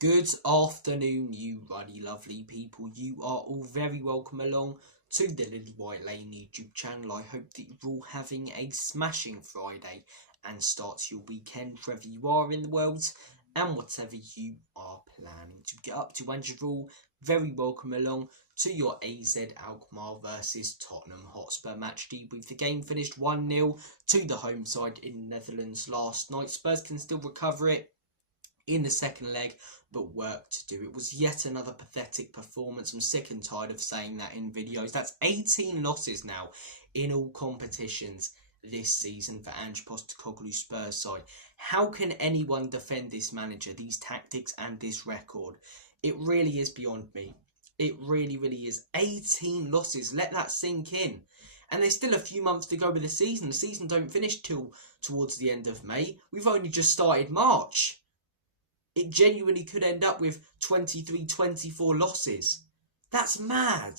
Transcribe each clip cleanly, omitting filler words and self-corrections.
Good afternoon, you ruddy lovely people. You are all very welcome along to the Lilywhite YouTube channel. I hope that you're all having a smashing Friday and start your weekend wherever you are in the world and whatever you are planning to get up to. And you're all very welcome along to your AZ Alkmaar versus Tottenham Hotspur match debrief. The game finished 1-0 to the home side in the Netherlands last night. Spurs can still recover it in the second leg, but work to do. It was yet another pathetic performance. I'm sick and tired of saying that in videos. That's 18 losses now in all competitions this season for Ange Postecoglou's Spurs side. How can anyone defend this manager, these tactics and this record? It really is beyond me. It really is. 18 losses. Let that sink in. And there's still a few months to go with the season. The season don't finish till towards the end of May. We've only just started March. It genuinely could end up with 23, 24 losses. That's mad.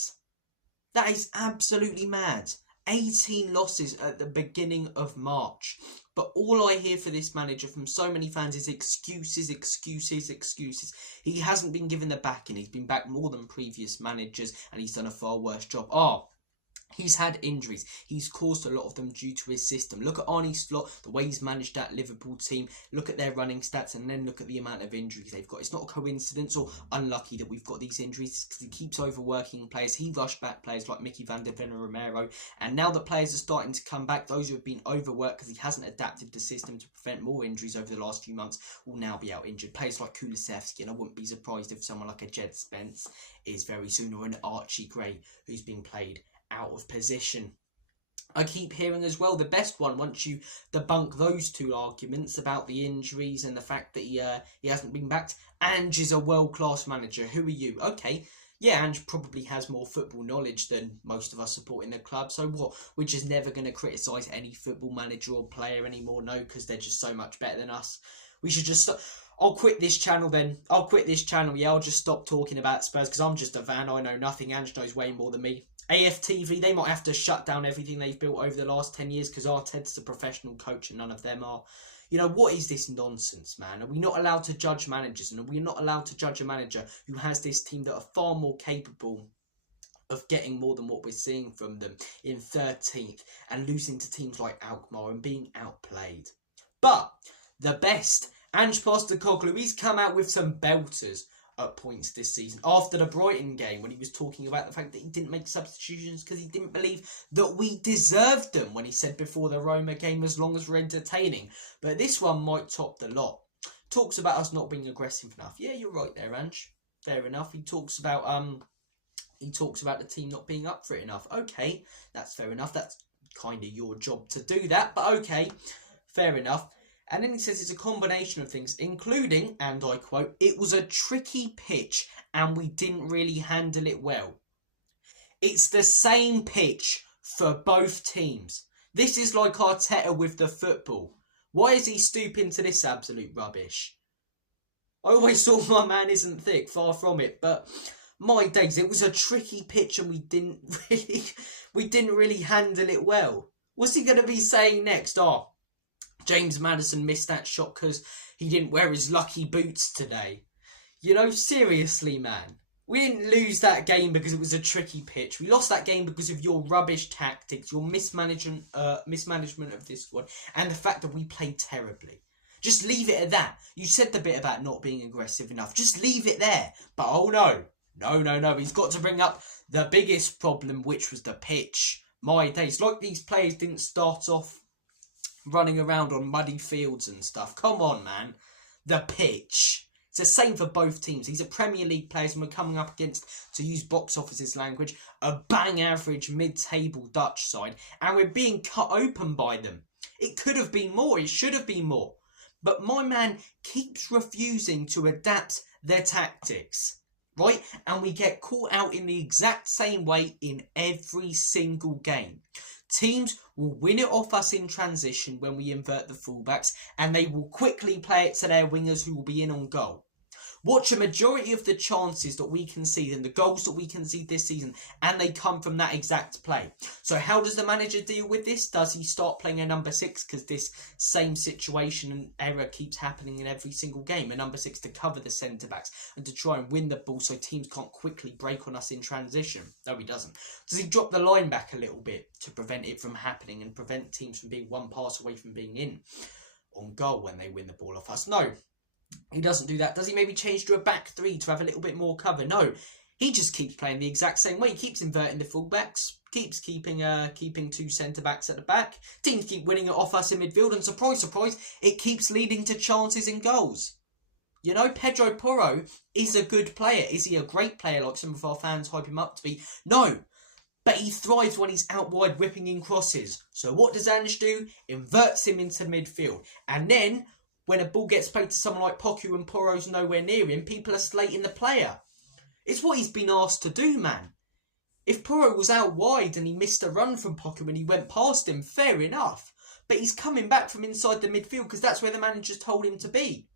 That is absolutely mad. 18 losses at the beginning of March. But all I hear for this manager from so many fans is excuses. He hasn't been given the backing. He's been backed more than previous managers and he's done a far worse job. He's had injuries. He's caused a lot of them due to his system. Look at Arne Slot, the way he's managed that Liverpool team. Look at their running stats and then look at the amount of injuries they've got. It's not a coincidence or unlucky that we've got these injuries because he keeps overworking players. He rushed back players like Mickey van der Ven and Romero. And now that players are starting to come back, those who have been overworked because he hasn't adapted the system to prevent more injuries over the last few months will now be out injured. Players like Kulusevski, and I wouldn't be surprised if someone like a Jed Spence is very soon, or an Archie Gray who's been played out of position. I keep hearing as well, the best one, once you debunk those two arguments about the injuries and the fact that he hasn't been backed, Ange is a world-class manager. Who are you? Okay, yeah, Ange probably has more football knowledge than most of us supporting the club, so what? We're just never going to criticise any football manager or player anymore, no, because they're just so much better than us. We should just I'll quit this channel then. I'll quit this channel, yeah, I'll just stop talking about Spurs because I'm just a fan. I know nothing. Ange knows way more than me. AFTV, they might have to shut down everything they've built over the last 10 years because Arteta's a professional coach and none of them are. You know, what is this nonsense, man? Are we not allowed to judge managers? And are we not allowed to judge a manager who has this team that are far more capable of getting more than what we're seeing from them in 13th and losing to teams like Alkmaar and being outplayed? But the best, Ange Postecoglou, he's come out with some belters at points this season. After the Brighton game, when he was talking about the fact that he didn't make substitutions because he didn't believe that we deserved them, when he said before the Roma game, as long as we're entertaining. But this one might top the lot. Talks about us not being aggressive enough. Yeah, you're right there, Ange. Fair enough. He talks about the team not being up for it enough. Okay, that's fair enough. That's kind of your job to do that, but okay, fair enough. And then he says it's a combination of things, including, and I quote, "It was a tricky pitch and we didn't really handle it well." It's the same pitch for both teams. This is like Arteta with the football. Why is he stooping to this absolute rubbish? I always thought my man isn't thick, far from it, but my days, it was a tricky pitch and we didn't really handle it well. What's he going to be saying next? James Maddison missed that shot because he didn't wear his lucky boots today. You know, seriously, man. We didn't lose that game because it was a tricky pitch. We lost that game because of your rubbish tactics, your mismanagement of this squad, and the fact that we played terribly. Just leave it at that. You said the bit about not being aggressive enough. Just leave it there. But oh no. No. He's got to bring up the biggest problem, which was the pitch. My days. Like these players didn't start off running around on muddy fields and stuff. Come on, man. The pitch. It's the same for both teams. These are Premier League players and we're coming up against, to use box office's language, a bang average mid-table Dutch side, and we're being cut open by them. It could have been more. It should have been more. But my man keeps refusing to adapt their tactics, right? And we get caught out in the exact same way in every single game. Teams will win it off us in transition when we invert the fullbacks, and they will quickly play it to their wingers who will be in on goal. Watch a majority of the chances that we concede and the goals that we concede this season, and they come from that exact play. So how does the manager deal with this? Does he start playing a number 6 because this same situation and error keeps happening in every single game? A number 6 to cover the centre-backs and to try and win the ball so teams can't quickly break on us in transition? No, he doesn't. Does he drop the line back a little bit to prevent it from happening and prevent teams from being one pass away from being in on goal when they win the ball off us? No. He doesn't do that. Does he maybe change to a back 3 to have a little bit more cover? No. He just keeps playing the exact same way. He keeps inverting the fullbacks, keeps keeping 2 centre-backs at the back. Teams keep winning it off us in midfield, and surprise, surprise, it keeps leading to chances and goals. You know, Pedro Porro is a good player. Is he a great player like some of our fans hype him up to be? No. But he thrives when he's out wide whipping in crosses. So what does Ange do? Inverts him into midfield. And then when a ball gets played to someone like Poku and Porro's nowhere near him, people are slating the player. It's what he's been asked to do, man. If Porro was out wide and he missed a run from Poku and he went past him, fair enough. But he's coming back from inside the midfield because that's where the manager told him to be.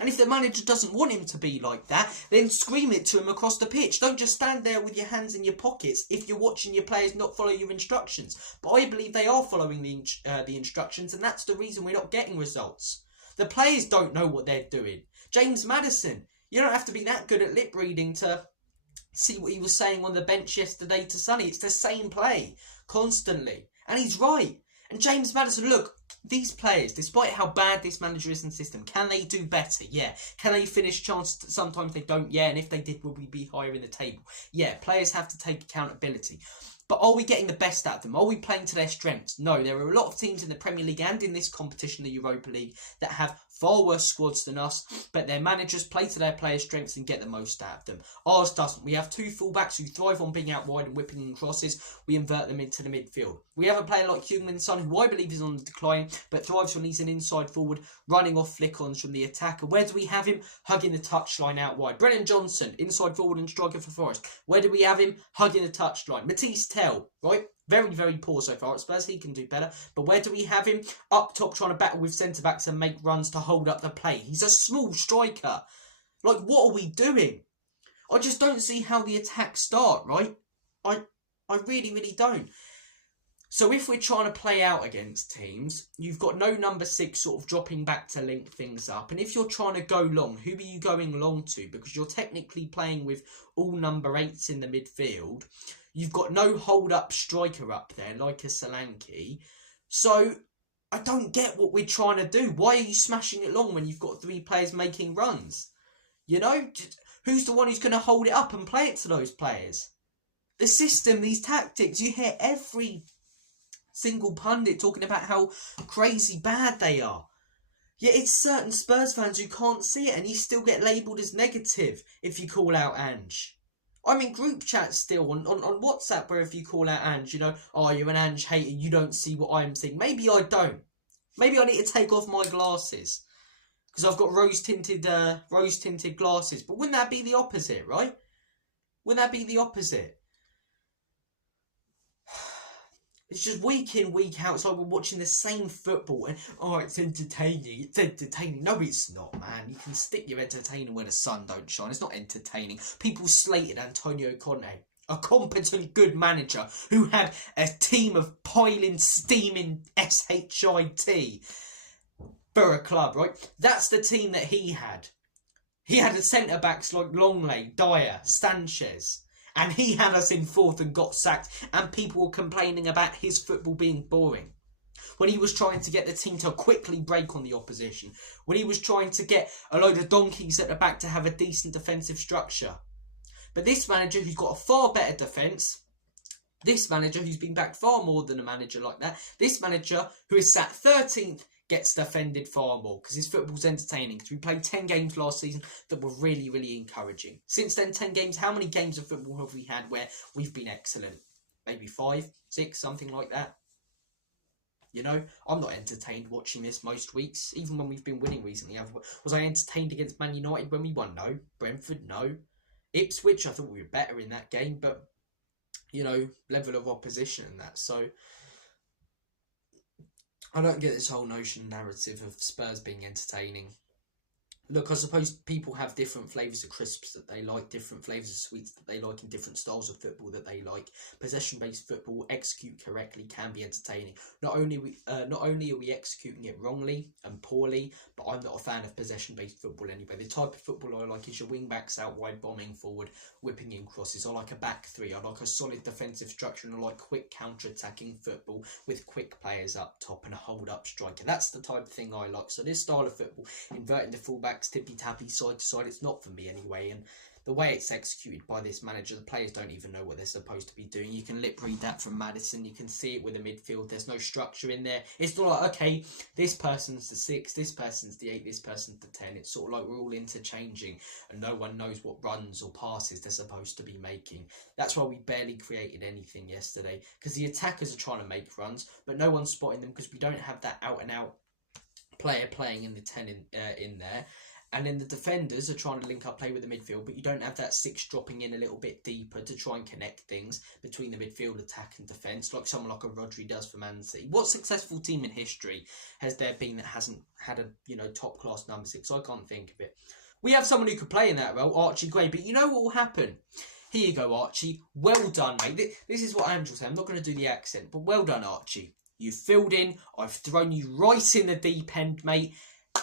And if the manager doesn't want him to be like that, then scream it to him across the pitch. Don't just stand there with your hands in your pockets if you're watching your players not follow your instructions. But I believe they are following the instructions, and that's the reason we're not getting results. The players don't know what they're doing. James Maddison, you don't have to be that good at lip reading to see what he was saying on the bench yesterday to Sonny. It's the same play constantly. And he's right. And James Maddison, look, these players, despite how bad this manager is in the system, can they do better? Yeah. Can they finish chances? Sometimes they don't. Yeah. And if they did, will we be higher in the table? Yeah. Players have to take accountability. But are we getting the best out of them? Are we playing to their strengths? No, there are a lot of teams in the Premier League and in this competition, the Europa League, that have far worse squads than us, but their managers play to their players' strengths and get the most out of them. Ours doesn't. We have 2 fullbacks who thrive on being out wide and whipping in crosses. We invert them into the midfield. We have a player like Heung-min Son, who I believe is on the decline, but thrives when he's an inside forward, running off flick-ons from the attacker. Where do we have him? Hugging the touchline out wide. Brennan Johnson, inside forward and striker for Forest. Where do we have him? Hugging the touchline. Matisse Tell, right? Very, very poor so far at Spurs. He can do better. But where do we have him? Up top, trying to battle with centre-backs and make runs to hold up the play. He's a small striker. Like, what are we doing? I just don't see how the attacks start, right? I really, really don't. So if we're trying to play out against teams, you've got no number 6 sort of dropping back to link things up. And if you're trying to go long, who are you going long to? Because you're technically playing with all number 8s in the midfield. You've got no hold-up striker up there, like a Solanke. So, I don't get what we're trying to do. Why are you smashing it long when you've got 3 players making runs? You know? Who's the one who's going to hold it up and play it to those players? The system, these tactics, you hear every single pundit talking about how crazy bad they are. Yet it's certain Spurs fans who can't see it, and you still get labelled as negative if you call out Ange. I'm in group chats still on WhatsApp where if you call out Ange, you know, oh, you're an Ange hater, you don't see what I'm seeing. Maybe I don't. Maybe I need to take off my glasses because I've got rose-tinted glasses. But wouldn't that be the opposite, right? Wouldn't that be the opposite? It's just week in, week out. It's like we're watching the same football and, oh, it's entertaining. It's entertaining. No, it's not, man. You can stick your entertaining where the sun don't shine. It's not entertaining. People slated Antonio Conte, a competent, good manager who had a team of piling, steaming SHIT for a club, right? That's the team that he had. He had a centre-backs like Longley, Dyer, Sanchez. And he had us in 4th and got sacked. And people were complaining about his football being boring. When he was trying to get the team to quickly break on the opposition. When he was trying to get a load of donkeys at the back to have a decent defensive structure. But this manager who's got a far better defence. This manager who's been backed far more than a manager like that. This manager who is sat 13th gets defended far more because his football's entertaining. Because we played 10 games last season that were really, really encouraging. Since then, 10 games, how many games of football have we had where we've been excellent? Maybe 5, 6, something like that. You know, I'm not entertained watching this most weeks, even when we've been winning recently. Was I entertained against Man United when we won? No. Brentford? No. Ipswich, I thought we were better in that game, but, you know, level of opposition and that, so I don't get this whole narrative of Spurs being entertaining. Look, I suppose people have different flavours of crisps that they like, different flavours of sweets that they like, and different styles of football that they like. Possession-based football, execute correctly, can be entertaining. Not only are we executing it wrongly and poorly, but I'm not a fan of possession-based football anyway. The type of football I like is your wing-backs out wide, bombing forward, whipping in crosses. I like a back three. I like a solid defensive structure, and I like quick counter-attacking football with quick players up top and a hold-up striker. That's the type of thing I like. So this style of football, inverting the fullback, tippy-tappy side to side, it's not for me anyway. And the way it's executed by this manager, the players don't even know what they're supposed to be doing. You can lip read that from Maddison. You can see it with the midfield. There's no structure in there. It's not like, okay, this person's the 6, this person's the 8, this person's the 10. It's sort of like we're all interchanging and no one knows what runs or passes they're supposed to be making. That's why we barely created anything yesterday, because the attackers are trying to make runs, but no one's spotting them because we don't have that out-and-out player playing in the 10 in there. And then the defenders are trying to link up play with the midfield, but you don't have that 6 dropping in a little bit deeper to try and connect things between the midfield, attack and defence, like someone like a Rodri does for Man City. What successful team in history has there been that hasn't had a top class number 6? I can't think of it. We have someone who could play in that role, Archie Gray, but you know what will happen? Here you go, Archie. Well done, mate. This is what Andrew said. I'm not going to do the accent, but well done, Archie. You've filled in. I've thrown you right in the deep end, mate.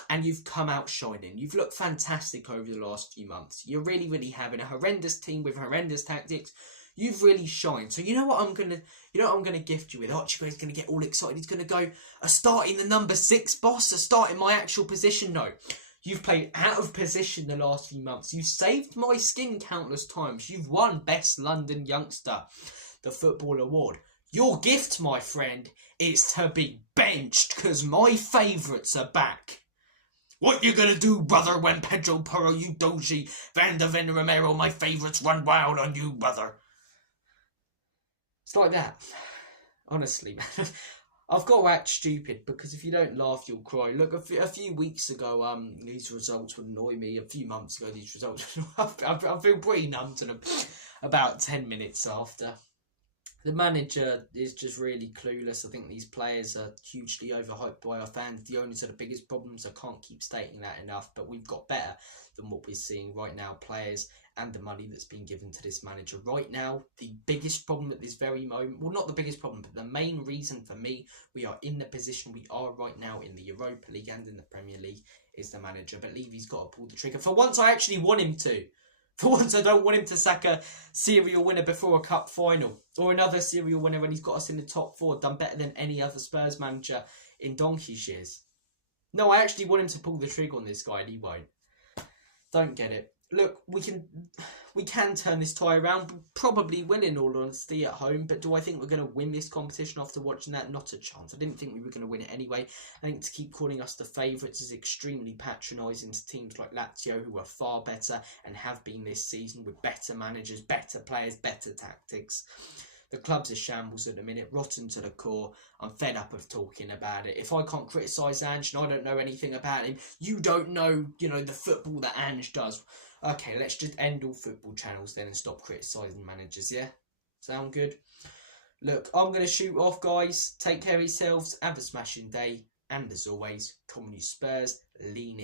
And you've come out shining. You've looked fantastic over the last few months. You're really, really having a horrendous team with horrendous tactics. You've really shined. So you know what I'm gonna gift you with? Archie Gray's gonna get all excited. He's gonna go, a start in the number 6, boss. A start in my actual position. No, you've played out of position the last few months. You've saved my skin countless times. You've won Best London Youngster, the Football Award. Your gift, my friend, is to be benched because my favourites are back. What you gonna do, brother, when Pedro Porro, you Doji, Van de Ven Romero, my favourites, run wild on you, brother? It's like that. Honestly, man. I've got to act stupid because if you don't laugh, you'll cry. Look, a few weeks ago, these results would annoy me. A few months ago, these results, I feel pretty numb to them about 10 minutes after. The manager is just really clueless. I think these players are hugely overhyped by our fans. The owners are the biggest problems. I can't keep stating that enough, but we've got better than what we're seeing right now. Players and the money that's been given to this manager. Right now, the biggest problem at this very moment, well, not the biggest problem, but the main reason for me, we are in the position we are right now in the Europa League and in the Premier League, is the manager. But Levy's got to pull the trigger. For once, I actually want him to. For once, I don't want him to sack a serial winner before a cup final. Or another serial winner when he's got us in the top 4, done better than any other Spurs manager in donkey's years. No, I actually want him to pull the trigger on this guy, and he won't. Don't get it. Look, we can turn this tie around. We probably will, in all honesty, at home. But do I think we're going to win this competition after watching that? Not a chance. I didn't think we were going to win it anyway. I think to keep calling us the favourites is extremely patronising to teams like Lazio, who are far better and have been this season with better managers, better players, better tactics. The club's a shambles at the minute, rotten to the core. I'm fed up of talking about it. If I can't criticise Ange and I don't know anything about him, you don't know, the football that Ange does. Okay, let's just end all football channels then and stop criticising managers, yeah? Sound good? Look, I'm going to shoot off, guys. Take care of yourselves. Have a smashing day. And as always, come on you Spurs, lean in.